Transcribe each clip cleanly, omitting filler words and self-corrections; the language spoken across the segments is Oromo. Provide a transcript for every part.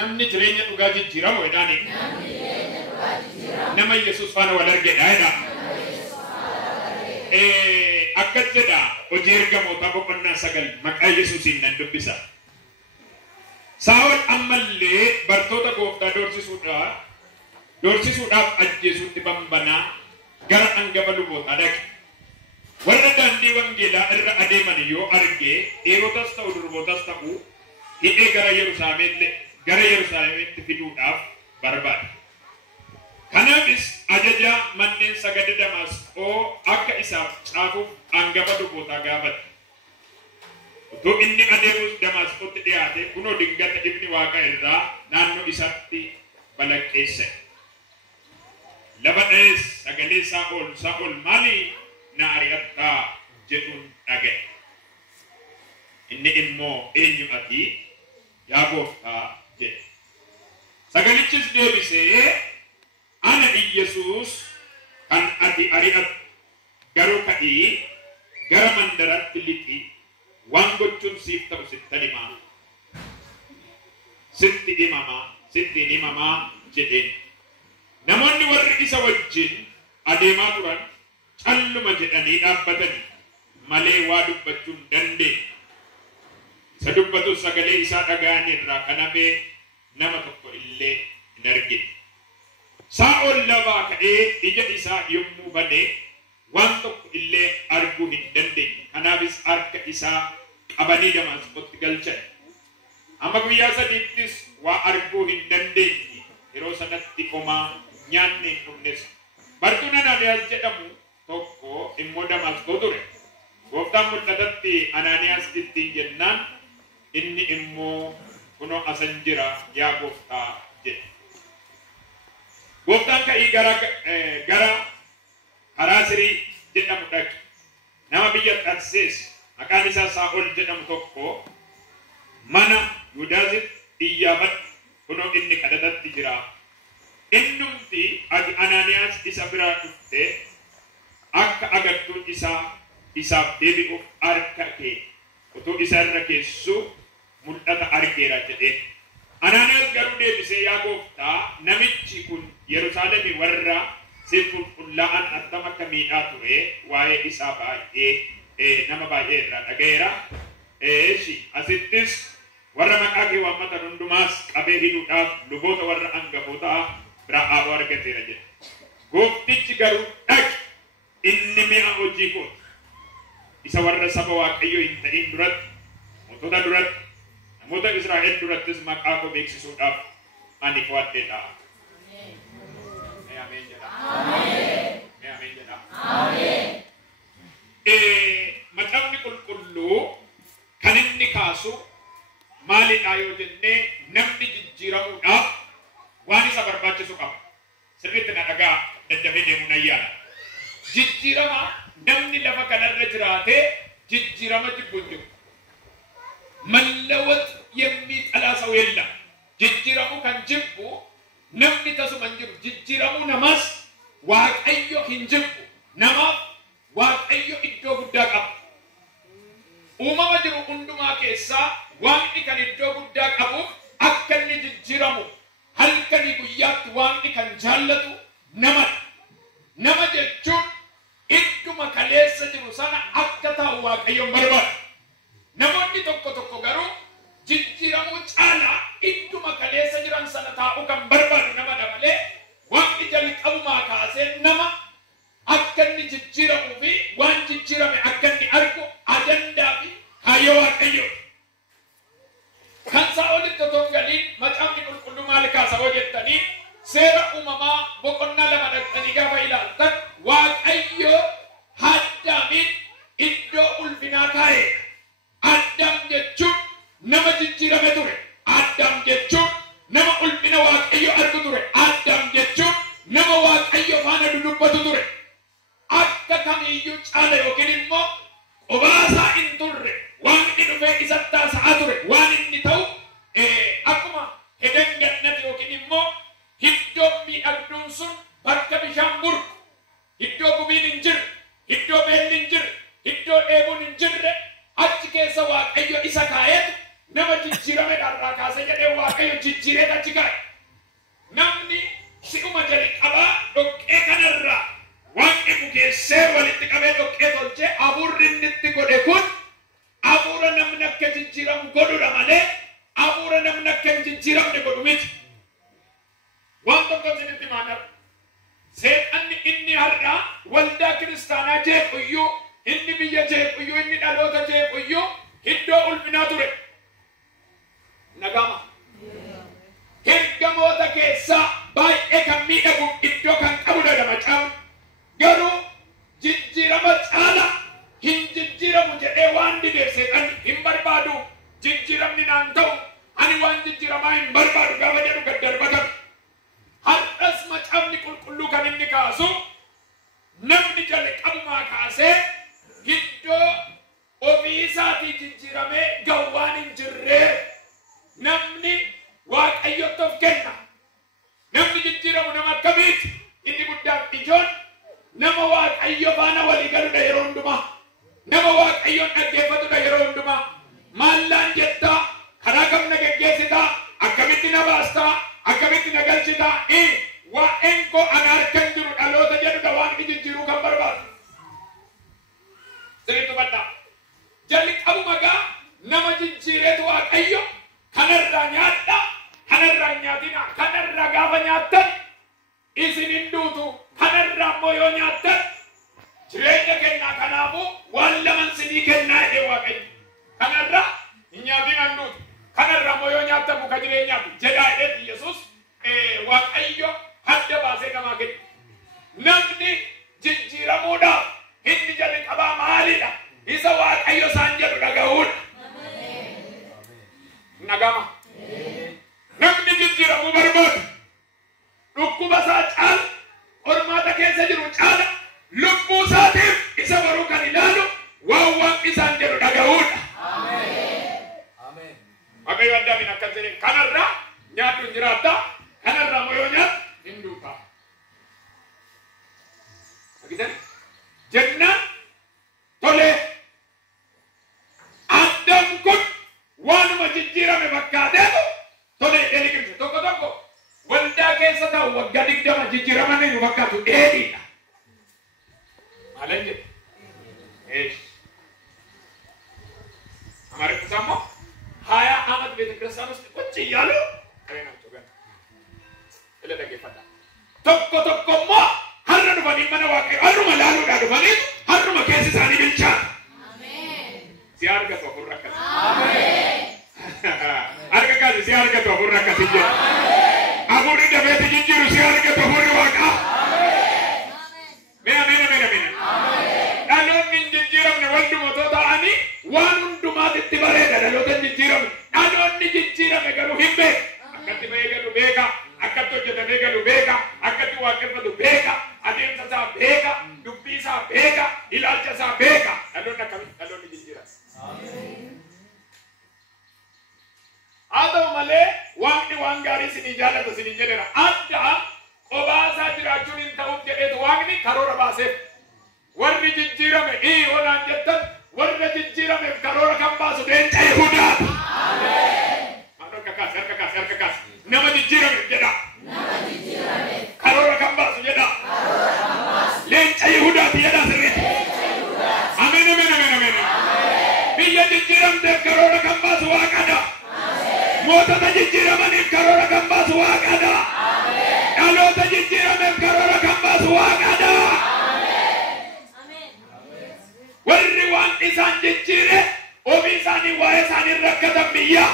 namni jireenya dhugaa jijjiiramu jedhaani nama Yesuus faana wal argedha jedha akka jedha hojii ergamoota boqonnaa 9 maqaa Yesuusiin nan dubbisa. Saa'ol ammallee bartoota gooftaa doorsisuudhaaf ajjeesuutti bambanaa gara hangafa lubootaa dhaqe. Warra daandii wangeelaa irra adeeman yoo arge dhiirotas ta'u durbootas ta'u hidhee gara Yerusaalemitti fiduudhaaf barbaade. Kanaafis ajaja manneen sagada Damaasqoo akka isaaf caafuuf hangafa lubootaa gaafate. Utuu inni adeemus Damaasqootti dhiyaate kunoo dingata ifni Waaqaa irraa naannoo isaatti balaqqeesse. Lafa dha'ees sagalee Saa'ol maali na ari'attaa jedhuun dhaga'e. Inni immoo eenyu ati yaa gooftaa jedhe. Sagalichis deebisee ana Yesuus kan ati ari'attu garuu ka'ii gara mandaraatti lixi waan gochuun siif ta'u sitti himamaa jedheen. Namoonni warri isa wajjin adeemaa turan calluma jedhanii dhaabbatanii malee waa dubbachuu hin dandeenye. Isa dubbatu sagalee isaa dhaga'anii irraa kan hafe nama tokko illee hin argine. Saa'ol lafaa ka'ee ija isaa yommuu bane waan tokko illee arguu hin dandeenye. Kanaafis harka isaa qabanii Damaasqootti galchan. Amma guyyaa 3ttis waa arguu hin dandeenye. Yeroo sanatti homaa nyaanni hin dhumnes. Bartuun Anaaniyaas jedhamu tokko immoo Damaasqoo ture. Gooftaan mul'atatti Anaaniyaas ittiin jennaan inni immoo kunoo asan jira yaa gooftaa jedhe. Gooftaan ka'ii gara karaa Sirii jedhamu dhaqe. Nama biyya Tarsees maqaan isaa Saa'ol jedhamu tokko mana Yuudaasitti iyyaafadhu kunoo inni kadhatatti jira. Innumti ati Anaaniyaas isa biraa dhufte akka agartuun isaaf deebi'uuf harka kee utuu isa irra keessu mul'ata argeera jedheen. Anaaniyaas garuu deebisee yaa gooftaa namichi kun Yerusaalemii warra siif qulqullaa'an attam akka miidhaa ture waa'ee isaa nama baay'ee irraa dhaga'eera. Asittis warra maqaa kee waammatan hundumaas qabee hidhuudhaaf luboota warra hangafootaa biraa aaboo argateera jedhe. Gooftichi garuu dhaqi inni mi'a hojii kooti. Isa warra saba Waaqayyoo hin ta'in duratti, mootota duratti, namoota Israa'el durattis maqaa koo beeksisuudhaaf ani fo'adheedha. Ameen jedha. Ameen jedha. Macaafni qulqulluu kan inni kaasu maalidha yoo jennee namni jijjiiramuudhaaf waan isa barbaachisu qaba. Sirriitti na dhagaa daddafee deemuun ayyaana. Jijjiirama namni lafa kanarra jiraatee jijjiirama jibbuun jiru. Mallawat የሚጠላ ሰው የለም። jijjiiramu kan jibbu namni tasuma hin jiru. Jijjiiramu namaas Waaqayyo hin jibbu. Namaaf Waaqayyo iddoo guddaa qaba. Uumama jiru hundumaa keessaa Waaqni kan iddoo guddaa qabuuf akka inni jijjiiramu halkanii guyyaatti Waaqni kan jaallatu namadha. Nama jechuun idduma kaleessa jiru sana akka ta'u Waaqayyoon barbaada. Namoonni tokko garuu jijjiiramuu caalaa idduma kaleessa jiran sana taa'uu kan barbaadu namadha malee Waaqni jalqabumaa kaasee nama akka inni jijjiiramuu fi waan jijjiirame akka inni argu ajandaa fi kaayyoo Waaqayyoo. Kan Saa'olitti otoo hin galiin macaafni qulqulluu maal kaasa hoo jettanii seera uumamaa boqonnaa 2 dhaqxanii gaafa ilaaltan Waaqayyo Addaamiin iddoo ulfinaa kaa'e. Addaam jechuun nama jijjiirame ture. Addaam jechuun nama ulfina Waaqayyo kaasee jedhee waaqayyo jijjiiree achi kaa'e. Namni si'uma jalqabaa dhoqqee kanarraa waaqni bukeessee walitti qabee dhoqqee tolchee hafuurri inni itti godhe kun hafuura namni akka jijjiiramu godhudha malee hafuura namni akka hin jijjiiramne godhu miti. Waan tokko isinitti maanar seexanni inni har'aa waldaa kiristaanaa jeequyyuu inni biyya jeequyyuu inni dhaloota jeequyyuu iddoo ulfinaa ture. Nagama ergamoota keessaa baay'ee kan miidhagu iddoo kan qabudha nama caalu garuu jijjiirama caala hin jijjiiramu jedhee waan dideef seexanni hin barbaadu. Jijjiiramni naan ta'u ani waan jijjiiramaa hin barbaadu gaafa jedhu gad darbatan. Har'as macaafni qulqulluu kan inni kaasu namni jalqabumaa kaasee iddoo ofii isaatii jijjiiramee gawwaan hin jirree namni waaqayyotti of kenna. Namni jijjiiramu nama akkamiiti? Inni guddaan ijoon nama waaqayyo faana walii galudha yeroo hundumaa. Nama waaqayyoon dhaggeeffatudha yeroo hundumaa. Maallaan jettaa? Karaa kam na geggeessitaa? Akkamitti na baastaa? Akkamitti na galchitaa? Waa'een koo ana harkan jiru dhaloota jedhudha waan jijjiiruu kan barbaadu. Sirriitu baddaa. Jalqabuma gaa nama jijjiireetu waaqayyo kanarraa nyaadha, kanarraa nyaatina, kanarraa gaafa nyaattan isin hin duutu, kanarraa immoo yoo nyaattan jireenya kennaa. Kanaafuu waan laman sinii kennaa jedhee waaqayyo. Kanarraa hin nyaatin hin duutu, kanarraa immoo yoo nyaattan muka jireenyaati jedhaa jedheeti Yesuus waaqayyo hadda baasee namaa kenna. Namni jijjiiramuudhaaf inni jalqabaa maalidha? Isa waaqayyo isaan jedhu dhaga'uudha. Nagama namni jijjiiramuu barbaadu dhukkuba isaa caala, hormaata keessa jiru caala, lubbuu isaatiif isa baruu kan ilaalu waan waaqni isaan jedhu dhaga'uudha. Waaqayyo addaamiin akkas jedhe kanarraa nyaadhu hin jiraattaa, kanarraa immoo yoo nyaattu hin duutaa. Jennaan tolee Adam kun waanuma jijjiirame fakkaateetu tolee dheeliqimse. Tokko tokko waldaa keessa ta'u waggaa 20 jijjiiramanii nu fakkaatu dheedhiidha. Maalan jedhe Amaariffaa immoo 20 ዓመት ቤተክርስቲያን ውስጥ ቁጭ እያሉ ቀሬናቸው ገና እለ ደገፈታ tokko tokko immoo har'a dhufanii mana waaqayyo har'uma laaluudhaa dhufanii har'uma keessi isaanii bilchaata. Si argatu ofirra akkasi. Arga kaasi si argatu ofirra akkasi jedha. Afurri dabeeti jijjiiru si argatu ofirri waaqaa. Mena. Dhaloonni hin jijjiiramne waldumotoo ta'anii waan hundumaatitti bareeda dhaloota hin jijjiiramne. Dhaloonni jijjiirame garuu hin beeku. Akkatti bahee galu beeka, akkatti hojjetamee galu beeka, akkatti waaqeffatu beeka, adeemsa isaa beeka, dubbii isaa beeka, ilaalcha isaa beeka. Dhaloonni akkamitti dhaloonni jijjiirame. Haa ta'u malee waaqni waan gaarii isinii jaallata isinii jedhera. Adda qobaa isaa jiraachuun hin ta'uuf jedheetu waaqni karoora baaseef. Warri jijjiirame oonaan jettan warra jijjiirameef karoora kan baasu leenca Yihudaati. Harka kaas. Nama jijjiirameef jedha. Karoora kan baasu jedha. Leenca Yihudaati jedha sirriitti. Ameen. Biyya jijjiiramteef karoora kan baasu waaqadha. Mootota jijjiiramaniif karoora kan baasu waaqadha. Dhaloota jijjiirameef karoora kan baasu waaqadha. Warri waan isaan jijjiire ofii isaanii waa'ee isaanii rakkatan biyya.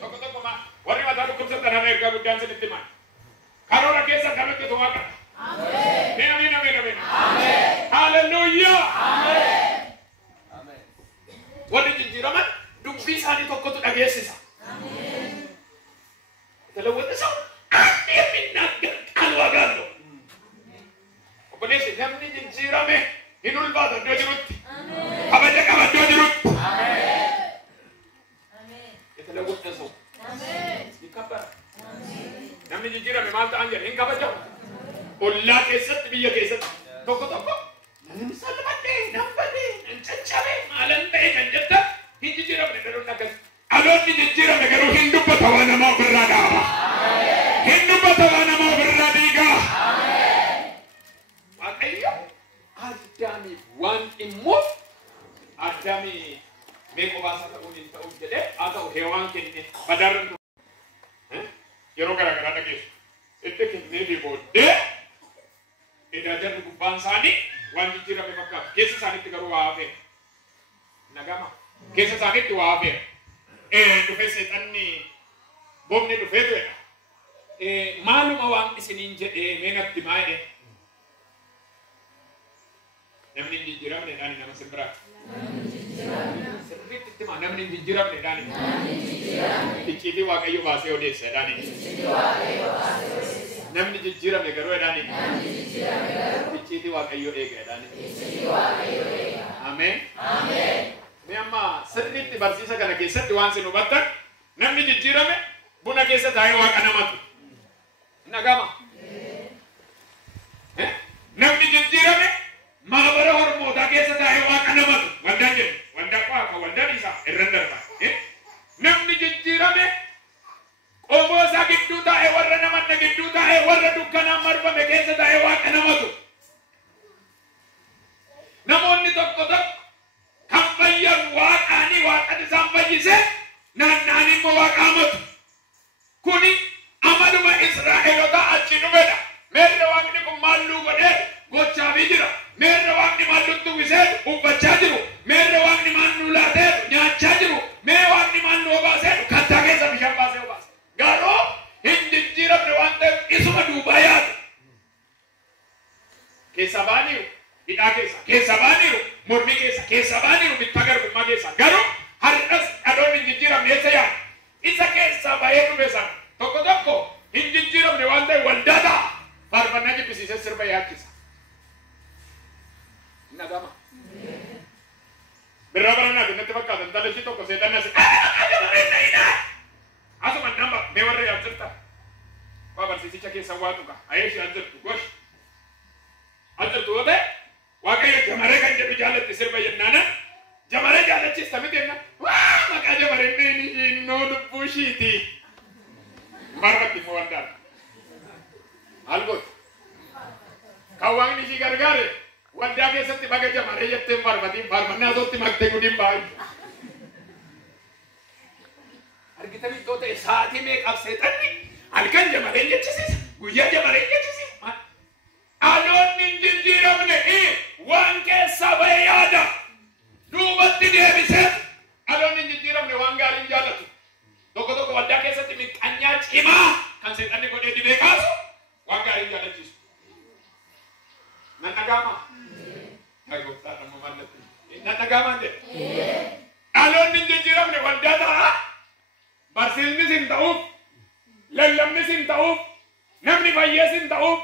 Tokko warri mataa dhukkubsatan hama ergaa guddaan sinitti himan. Karoora keessa kan hojjetu waaqadha. Ameen. Hallelujah. Warri jijjiiraman dubbii isaanii tokkotu dhageessisa. Talawwata isaa anni የሚናገር ቃል ዋጋ አለው። obboleessi namni jijjiirame hin ulfaatu iddoo jirutti. Kabaja qaba iddoo jirutti. Talawwata isaa ni kabbara. Namni jijjiirame maal ta'an jedhe hin kabajamu. Ollaa keessatti biyya keessatti tokko namni salphatee, nambatee, nan caccabe, maalan ta'e kan jettan hin jijjiiramne dhaloonni akkasii. dhaloonni jijjiirame garuu hin dubbata waan nama ofirraa dhaaba. Hin dubbata waan nama ofirraa diigaa. Waaqayyo Addaamiif waan immoo Addaamii meeqa baasa ta'uun hin ta'uuf jedhee haa ta'u Heewaan kenne badarran yeroo garaagaraa dhageessu. Itti kennee fi booddee jarri gubbaan isaanii waan jijjiirame fakkaatu. Keessa isaaniitti garuu waa hafeera. Nagama. Keessa isaaniitti waa hafeera. Dhufee seexanni boobni dhufee turedha. Maaluma waan isiniin jedhee mee natti maa jedhee? Namni hin jijjiiramneedhaan nama simbiraati. Sirriitti maa namni hin jijjiiramneedhaan icciitii Waaqayyo baasee odeesseedhaan namni jijjiirame garuu edhaan icciitii Waaqayyo eegeedhaan. Ameen. Mee amma sirriitti barsiisa kana keessatti waan sin hubattan namni jijjiirame buna keessa taa'ee Waaqa namatu. Nagama. Namni jijjiirame maabara hormootaa keessa taa'ee Waaqa namatu. Waldaan jedhu waldaa Waaqa waldaan isaa irran darba. Namni jijjiirame qomoo isaa gidduu taa'ee warra namanna gidduu taa'ee warra dukkanaan marfame keessa taa'ee Waaqa namatu. Namoonni tokko kan fayyan Waaqaanii Waaqan isaan fayyise naanna'anii immoo Waaqa amatu. Kuni amaluma Israa'elotaa achi dhufedha. Meerre Waaqni kun maalluu godhee gochaafii jira. Meerre Waaqni maallutti uwwisee uffachaa jiru. Meerre Waaqni maalluu laatee nyaachaa jiru. Mee Waaqni maalluu obaasee kattaa keessa bishaan baasee obaase. Garuu hin jijjiiramne waan ta'eef isuma duubaa yaadu. Keessa baaniiru. Hidhaa keessa baaniiru. Mormii keessa baaniiru. Bittaa garbummaa keessa. Garuu har'as dhaloonni hin jijjiiramne eessa yaadu? Isa keessa bahee dhufe sana. Tokko hin jijjiiramne waan ta'eef waldaa ta'a. Faarfannaa jibbisiisee sirba yaachisa. Nagama. Birraa barannaa natti fakkaata intalli tokko seexanni asii asuma nama mee warra yaabsirta waa barsiisicha keessa waa tuqa ayeeshi ajjirtu gosh ajjirtu yoo ta'e Waaqayyo jamaree kan jedhu jaallatti sirba jennaana jamaree jaallachiista miti jenna waa maqaa jamaree innoo lubbuu ishiiti barbatti immoo waldaan algoot kan Waaqni ishii gargaare waldaa keessatti baga jamaree jettee barbatiin faarfannaa isootti maktee gudiin baay'ee. Argitanii iddoo ta'e sa'aatii meeqaaf seexanni halkan jamaree jechisiisa guyyaa jamaree jechisiisa. Dhaloonni hin jijjiiramne waan keessaa bahee yaada duubatti deebisee dhaloonni hin jijjiiramne waan gaarii hin jaallatu. Tokko waldaa keessatti miqqanyaa cimaa kan seexanni godhee dibee kaasu waan gaarii hin jaallachiisu. Nan dhagaamaa? Dhagooftaa nama mallatti. Nan dhagaamaa jedhe. Dhaloonni hin jijjiiramne waldaa ta'a. Barsiisnis hin ta'uuf, lallabnis hin ta'uuf, namni fayyees hin ta'uuf,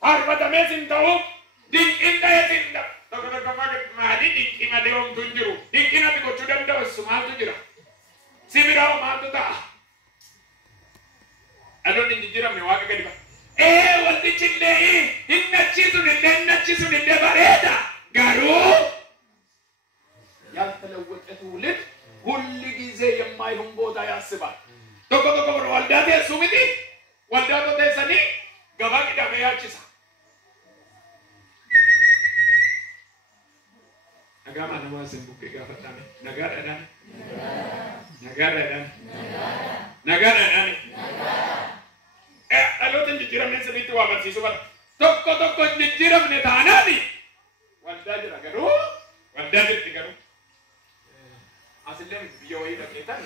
faarfatamees hin ta'uuf, dinqiin ta'ees hin ta'u. Tokko maalii dinqii malee homtuu hin jiru. Dinqiin ati gochuu danda'u maaltu jira? Si biraa maaltu ta'a? Dhaloonni hin jijjiiramne Waaqa gadi ba'a. Waldichi illee hin nachiisun illee bareeda. Garuu ያልተለወጠ ትውልድ ሁል ጊዜ የማይሆን ቦታ ያስባል። tokko waldaa teessu miti waldaa teessanii gabaa qidame yaachisa. Nagaamaa nama sin bukkee gaafadhame nagaadhaan dhaloota hin jijjiiramne sirriitti waa barsiisu bara. Tokko hin jijjiiramne taanaani waldaa jira garuu waldaa jirti garuu asillee biyya wayii dhaqeetan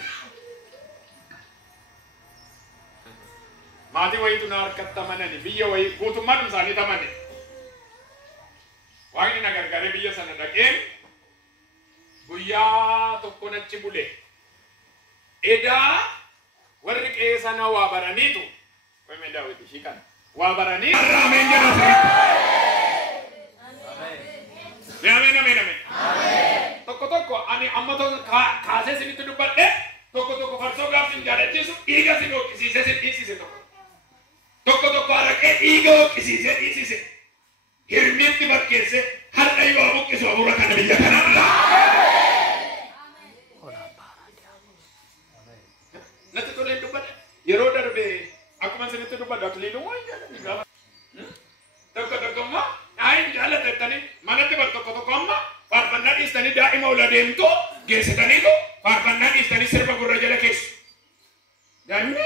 maatii wayiitu na harkatti amanani biyya wayii guutummaan isaanii tamane Waaqni na gargaaree biyya sana dhaqeen guyyaa tokko nachi bule edaa warri qe'ee sana waa baraniitu Kweme Daawit ishii kana waa baranii ameen jedha Ameen. Tokko ani amma kaasee sinitti dubbadhe tokko farsoo gaafin jaalachiisu dhiiga sin hoqqisiisee sin dhiisise tokko araqee dhiiga hoqqisiisee dhiisise hirmiitti bakkeesse har'a yoo buqqisu abura kana biyya kanarra. sinitti dubbadha akiliinuu waan jedhani gaafa tokko amma ayin jaalatettani manatti bar tokko amma faarfannaa dhiistanii daa'ima ola deemtoo geessitaniitu faarfannaa dhiistanii sirba gurra jala keessu daa'imni